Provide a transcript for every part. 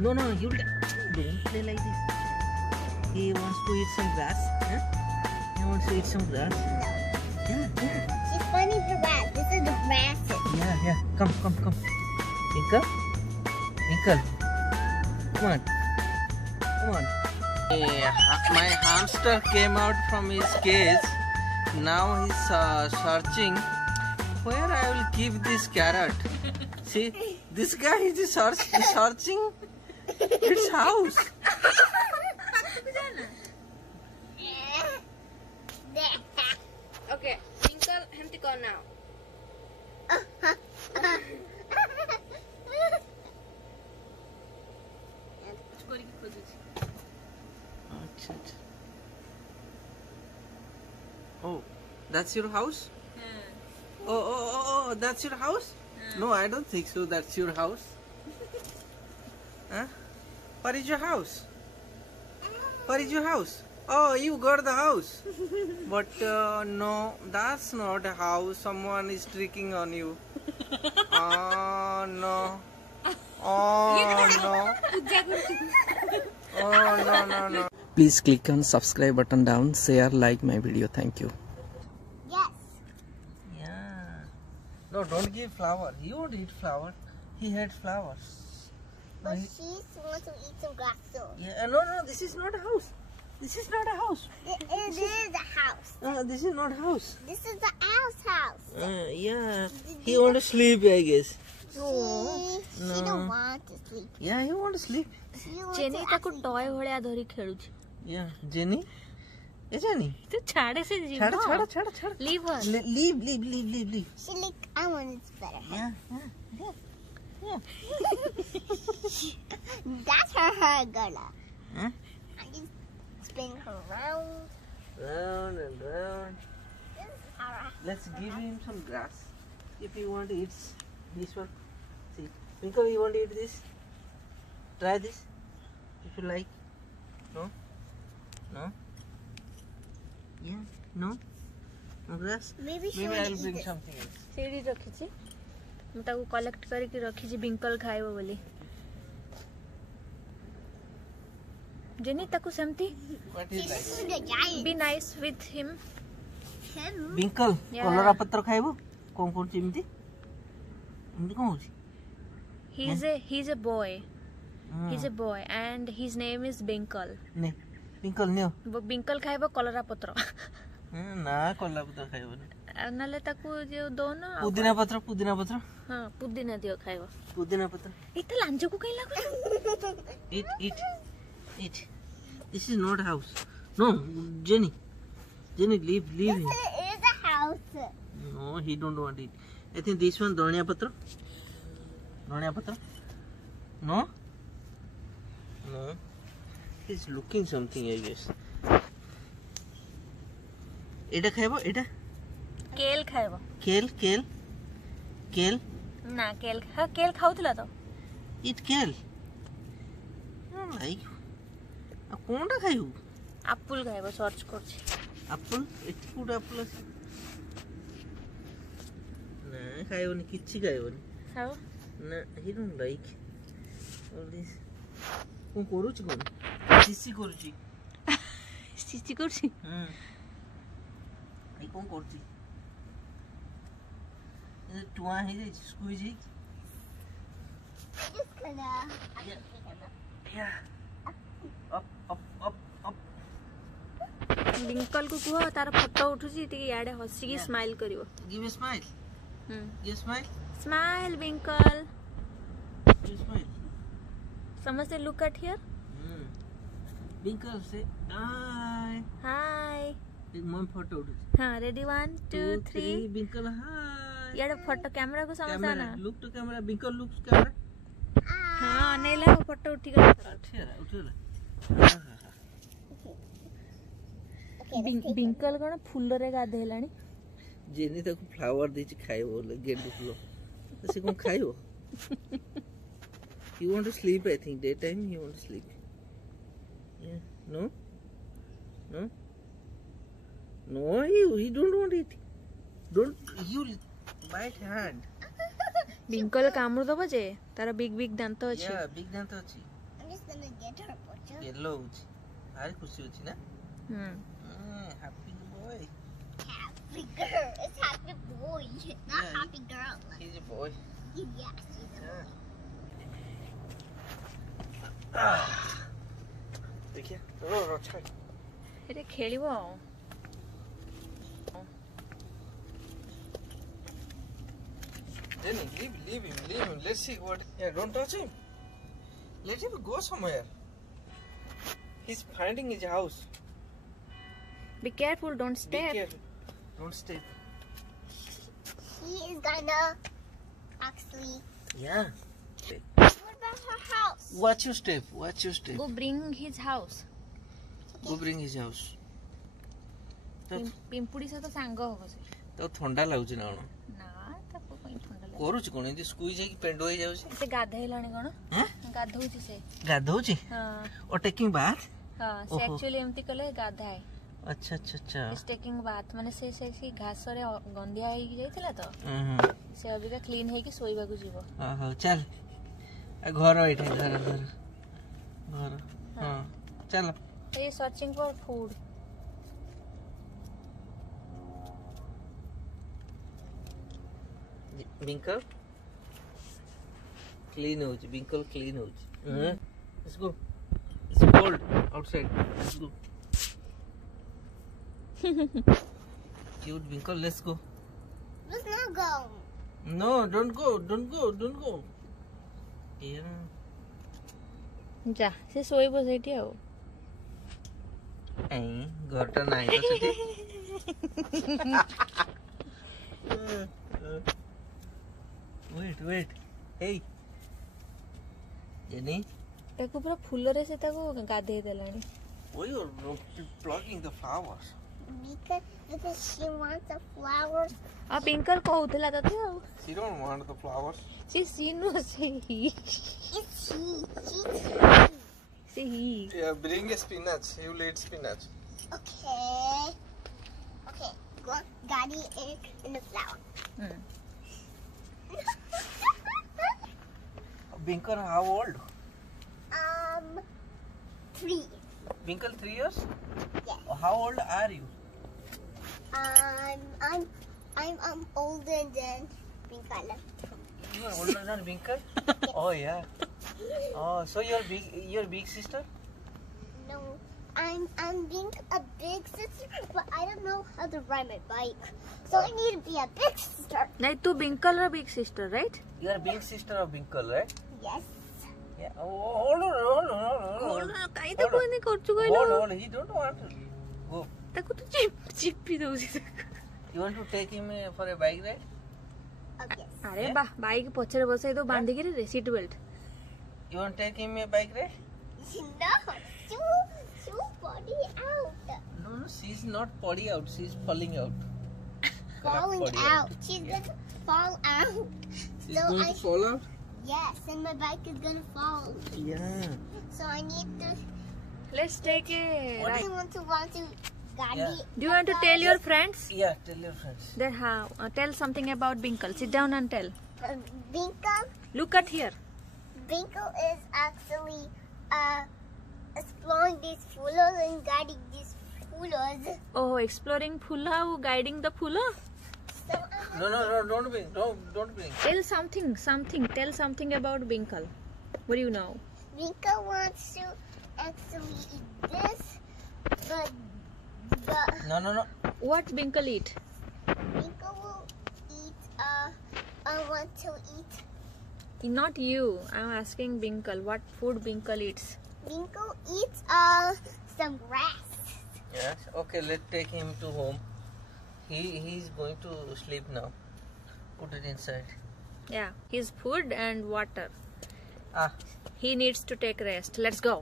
No, no, you don't play like this. He wants to eat some grass. Huh? He wants to eat some grass. Yeah, yeah. She's funny for grass. This is the grass. Yeah, yeah. Come. Twinkle. Come on. My hamster came out from his cage. Now he's searching where I will keep this carrot. See, this guy is searching its house. Okay, Twinkle, hemti go now. Oh, that's your house? Oh, that's your house? No, I don't think so. That's your house. Huh? What is your house? What is your house? Oh, you got the house. But no, that's not a house. Someone is tricking on you. Oh no. Oh no. Oh no. Please click on subscribe button down, share, like my video. Thank you. Yes. Yeah. No, don't give flower. He won't eat flower. He hates flowers. But she wants to eat some grass too. Yeah. No. This is not a house. This is not a house. It is a house. This is not a house. This is the owl's house. Yeah. He want to sleep, I guess. She don't want to sleep. Yeah, he want to sleep. Jenny ताको toy भलिया धरी खेलुछ Yeah, Jenny. ए Jenny. तो छाड़े से जीव छाड़. Leave her Leave. She like, I want it better. Yeah. That's her gonna. Huh? I just spin her around. Round and round. This is how I Let's give him some grass. If you want to eat this one. See, Twinkle, you want to eat this? Try this. If you like. No? Yeah, no grass. Maybe she Maybe will I'll eat bring it. something else. सीढ़ी रखी छी मैं ताको collect करके रखी छी बिंकल खाइबो बोली jenny ताको सेमती What is This like? is the giant. Be nice with him Him. Twinkle, Yeah. कलरा पत्र खाइबो? कौन कौन चिमती? एमती कौन होची? he's a boy and his name is Binkle ने Twinkle ने बिंकल खाइबो कलरा पत्र ना कलरा पत्र खाइबो ना. नले ताको जो दो ना पुदीना पत्र. हां पुदीना दियो खाइबो पुदीना पत्र. इते लांजो को कई लागो Eat. This is not a house. No, Jenny, leave him. This is a house. No, he don't want it. I think this one, Dhania Patra. No. He's looking something, I guess. Eda khaibo, eda. केल खाइबो Kale. ना केल हां केल खाउतला तो Eat kale. No, like. A konda khaibu. Apple खाइबो search करछि Apple. It's good apple. Na, ଖାଇବନି କିଛି ଖାଇବନି. खाओ ନା, he don't like all this. କଣ କରୁଛି କଣ? ସିସି କରୁଛି. सिसी करछि ଏଇ କଣ କରୁଛି? ଏ ଟୁଆ ହେଇଯାଇଛି, ସ୍କୁଇଜ୍ ହେଇଛି. Just gonna. Yeah. Up. बिंकल को कुह तार फोटो उठुची टिके याडे हसी की स्माइल करिवो Give a smile. Give a smile. Smile Twinkle Give a smile. समझते look at here Twinkle say hi. Hi एक मम फोटो उठुଛି. हां रेडी 1 2 3 Twinkle hi. याडे फोटो कैमरा को समझता Camera. ना Look to camera. Twinkle looks camera. हां नेला फोटो उठी गला उठिगला. बिंकल कोन फुल्लो रे गाधेलानी जेनी ताको फ्लावर देछि खाइबो गेंडू फुल. से कोन खाइबो? He want to sleep, I think. Daytime he want to sleep. Yeah. No, he don't want it. Don't you bite hand. बिंकल कामड़ दबो जे तारा big दांत अछि Yeah, big dant achi. gonna get her picture. yellow hochi ari khushi hochi na Hmm. happy boy Happy girl. It's happy boy, not Yeah. happy girl. he's a boy Yeah, she's a boy. देखिए रो रो छाड़ ଏରେ ଖେଳିବ Jenny, leave him. Let's see what. Yeah, don't touch him. Let him go somewhere. He's finding his house. be careful don't Be step careful. Don't step. He is gonna actually. Yeah. What about her house? Watch your step. Watch your step. go bring his house Go bring his house. ପିମ୍ପୁଡି ସହିତ ସାଙ୍ଗ ହବ ସେ ତାକୁ ଥଣ୍ଡା ଲାଗୁଛି ନା କଣ ନା ତାକୁ କାଇଁ ଥଣ୍ଡା ଲାଗେ କରୁଛି କଣ ଏମିତି ସ୍କୁଇଜ୍ ହେଇକି ପେଣ୍ଡ ହେଇଯାଉଛି ସେ ଗାଧେଇଲାଣି କଣ ହଁ ଗାଧଉଛି ସେ ଗାଧଉଛି ହଁ ଓ ଟେକିଂ ବାଥ୍ ହଁ ସେ ଓହୋ। ଆକ୍ଚୁଆଲି ଏମିତି କଲେ ଗାଧାଏ ଆଚ୍ଛା ଆଚ୍ଛା ଆଚ୍ଛା ଟେକିଂ ବାଥ୍ ମାନେ ସେ ଘାସରେ ଗନ୍ଧିଆ ହେଇକି ଯାଇଥିଲା ତ ସେ ଅବିକା କ୍ଲିନ୍ ହେଇକି ଶୋଇବାକୁ ଯିବ ହଉ ଚାଲ ଘର ଏଇଠି ଘର ହଁ ଚାଲ ଏ ସର୍ଚିଂ ଫର food Binkle clean hoji Binkle clean hoji let's go it's cold outside let's go cute Binkle let's go Let's not go. no don't go yeah ଯା ସେ ଶୋଇବ ସେଇଠି ଆଉ ଘରଟା ନାହିଁ ତ ସେଠି wait hey Jenny ତାକୁ ପୁରା ଫୁଲରେ ସେ ତାକୁ ଗାଧେଇ ଦେଲାଣି why you're plucking the flowers Because she wants the flowers. ଆଉ ପିଙ୍କଲ କହୁଥିଲା ତତେ ଆଉ she don't want the flowers ସେ ସିନୁ ସେ ହି It's she. ସେ ହି yeah bring a spinach you will eat spinach Okay. Okay. Go on. Daddy is in the flower. Binkle how old 3. Binkle 3 years Yes. how old are you I'm older than Binkle. you are older than Binkle oh yeah oh so you're big sister No, I'm being a big sister, but I don't know how to ride my bike. So I need to be a big sister. ନାଇଁ ତୁ ପିଙ୍କଲର big sister right you are big sister of Binkle right Yes. yeah hold on କାଇଁ ତାକୁ ଏମିତି କରୁଛୁ କହିଲୁ hold he don't want to go ତାକୁ ତୁ ଚିପି ଦଉଛି you want to take him for a bike ride Yes. ଆରେ ବା ବାଇକ୍ ପଛରେ ବସେଇ ଦଉ ବାନ୍ଧିକିରି seat belt you want to take him a bike ride No, shoot body out. no she's not potty out she's falling out Falling Body out. She's gonna fall out. she's So going to fall out Yes, and my bike is gonna fall. yeah So I need to. let's take a I ride want to Daddy. Yeah. do you want to tell your friends yeah tell your friends that tell something about Binkle sit down and tell Binkle. look at here Binkle is actually exploring these fulos and guiding these fulos. oh exploring phula guiding the phula So no don't bring tell something about Binkle what do you know Binkle wants to actually eat this, but no what Binkle eat Binkle will eat. I want to eat. not you I'm asking Binkle what food Binkle eats Binkle eats some grass. yes okay let's take him to home he's going to sleep now put it inside yeah his food and water ah he needs to take rest let's go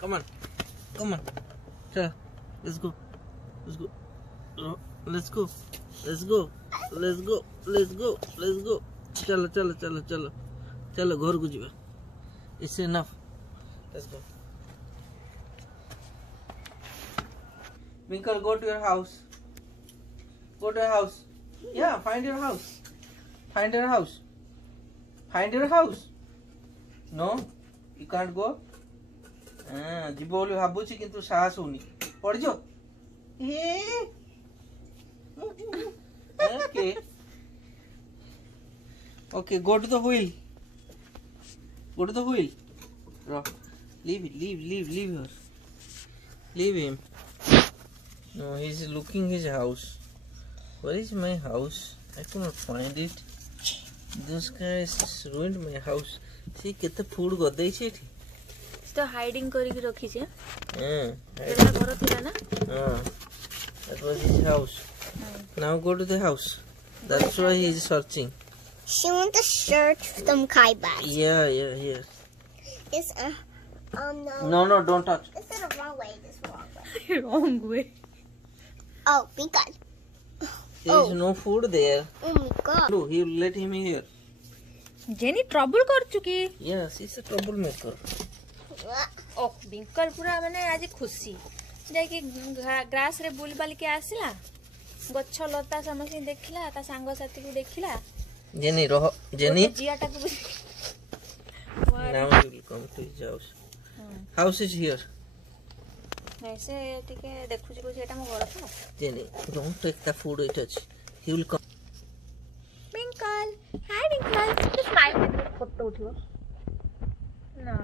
come on Chalo, let's go चलो घर को जीवा it's enough let's go Binkle go to your house yeah find your house No, you can't go. ଯିବ ବୋଲି ଭାବୁଛି କିନ୍ତୁ ସାହସ ହଉନି। ପଡ଼ିଯିବ। Okay, go to the wheel. Go to the wheel. Leave her. Leave him. No, he's looking his house. Where is my house? I cannot find it. Those guys ruined my house. See, केते food गदे छे एठी। तो hiding करके रखी छे। तेरा घर थिला ना? That was his house. Now go to the house. That's why he is searching. She wants to search some Kai bags. Yeah. It's No, don't touch. It's the wrong way. This wrong way. Wrong way. Oh, be good. There is no food there. Oh my God. No, he will let him here. Jenny trouble कर चुकी। Yes, he's a troublemaker. ओ बिंकल पूरा माने आज खुशी जाय कि grass रे bull बाल के आसिला गच्छ लता समस्त देखिला ता संग साथी को देखिला जेनी रह जेनी जियाटा को now he will come to his house. House is here. ऐसे टिके देखु छी एटा मो घर था jenny don't take the food it is. He will come. बिंकल हाय बिंकल तो स्माइल दे फोटो उठियो ना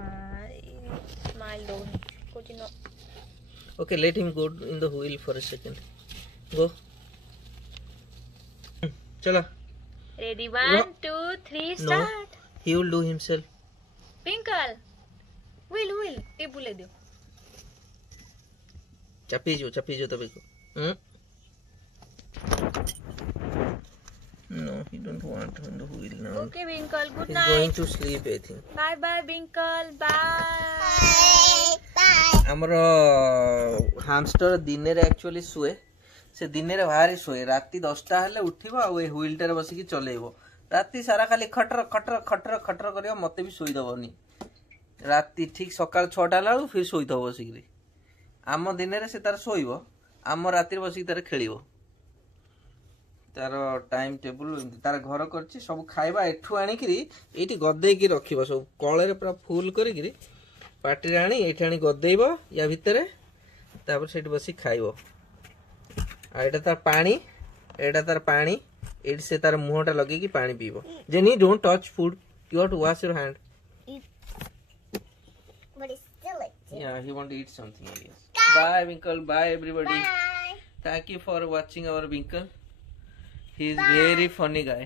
स्माइल दो कुछ no Okay, let him go in the wheel for a second. Go. Chala. Ready 1 2 3 start. No, he will do himself. Twinkle. Will ये बुले दो. चापी जो तभी को. No, he don't want on the wheel now. Okay, Twinkle. Good He's night. going to sleep, I think. Bye bye, Twinkle. Bye. Bye. ଆମର hamster ଦିନରେ actually ଶୁଏ ସେ ଦିନରେ ଭାରି ଶୁଏ ରାତି 10ଟା ହେଲେ ଉଠିବ ଆଉ ଏ ହୁଇଲଟାରେ ବସିକି ଚଲେଇବ ରାତି ସାରା ଖାଲି ଖଟର କରିବ ମତେ ବି ଶୋଇଦବନି ରାତି ଠିକ ସକାଳ 6ଟା ହେଲା ବେଳକୁ ଫିର ଶୋଇଦବ ବସିକିରି ଆମ ଦିନରେ ସେ ତାର ଶୋଇବ ଆମ ରାତିରେ ବସିକି ତାର ଖେଳିବ ତାର ଟାଇମ ଟେବୁଲ ତାର ଘର କରିଛି ସବୁ ଖାଇବା ଏଠୁ ଆଣିକିରି ଏଇଠି ଗଦେଇକି ରଖିବ ସବୁ କଳରେ ପୁରା ଫୁଲ କରିକିରି पार्टी आनी ये गदेब या भितर से बस खाइब एटा तार पानी ये से तार मुहटा लगे पानी पीब जेनी don't touch food you have to wash your hand Yeah, he want to eat something, I guess. Bye, Winkle. Bye, everybody. Bye. Thank you for watching our Winkle. He is very funny guy.